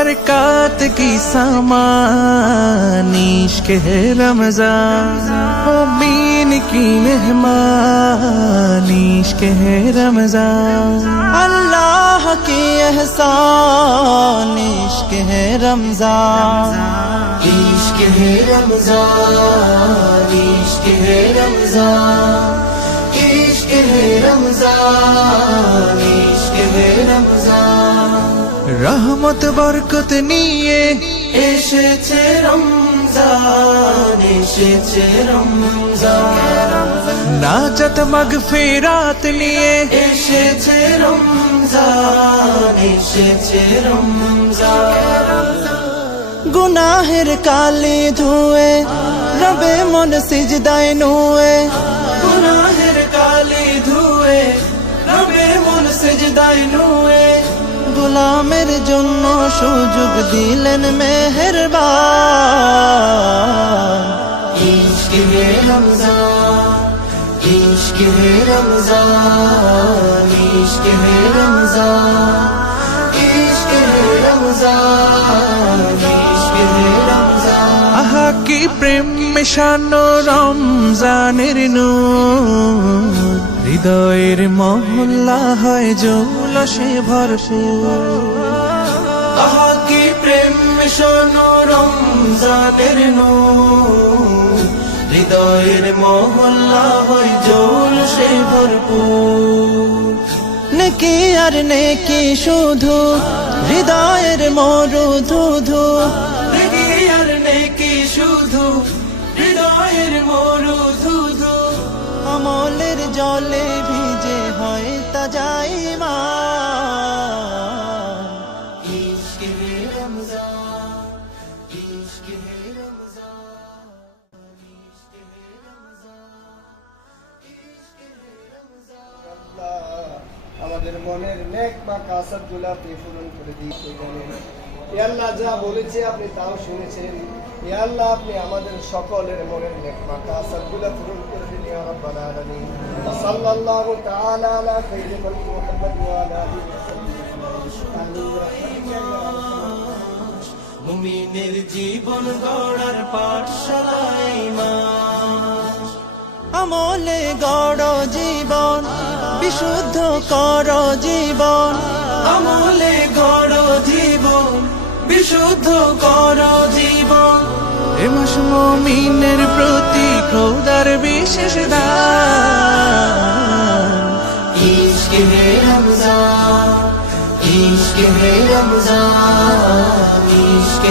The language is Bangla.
बरकत की सामान इश्क है रमजान, मोमीन की मेहमान इश्क है रमजान, अल्लाह की एहसान इश्क है रमजान, इश्क है रमजान, इश्क है रमजान, इश्क है रमजान, इश्क है रमजान। रहमत बरकत निये एसेছে রমজান, এসেছে রমজান, নাজাত মাগফিরাত নিয়ে এসেছে রমজান, এসেছে রমজান। গুনাহের কালি ধুয়ে রবে মন সিজদায় নুয়ে, গুনাহের কালি ধুয়ে রবে মন সিজদায় নুয়ে, গোলামের জন্য সুযোগ দিলেন মেহেরবান। ইশক হে রমজান, ইশক হে রমজান, ইশক হে রমজান, ইশক হে রমজান, ইশক হে রমজান। আহা কি প্রেম মেশানো রমজানের নূর, হৃদয়ের মহল্লা হয় জৌলসে ভরপুর। আহা কি প্রেম মেশানো রমজানের নূর, হৃদয়ের মহল্লা হয় জৌলসে ভরপুর। নেকি আর নেকি শুধু হৃদয়ের মরুধুধু, নেকি আর নেকি শুধু হৃদয়ের মরুধুধু, আমলের জলে ভিজে হয় তাজা ঈমান। ইশক হে রমজান, ইশক হে রমজান, ইশক হে রমজান, ইশক হে রমজান। আল্লাহ আমাদের মনের নেক বা কাসাদগুলো আপনি পূরণ করে দিয়েছেন। ইয়া আল্লাহ যা বলেছে আপনি তাও শুনেছেন। ইয়া আল্লাহ আপনি আমাদের সকলের মনের নেক বা কাসাদগুলো পূরণ করে দিন ইয়া রাব্বাল আলামিন। সাল্লাল্লাহু তাআলা আলা খাইরি খালকি মুহাম্মদ ওয়া আলা আলিহি ওয়া সাহবিহি। মুমিনের জীবন গড়ার পাঠশালা ঈমান, আমলে গড় জীবন, বিশুদ্ধ কর জীবন, আমলে গড় জীবন, বিশুদ্ধ কর জীবন। এ মাস মুমিনের প্রতি খোদার বিশেষ দান। ইশক হে রমজান, ইশক হে রমজান, ইশক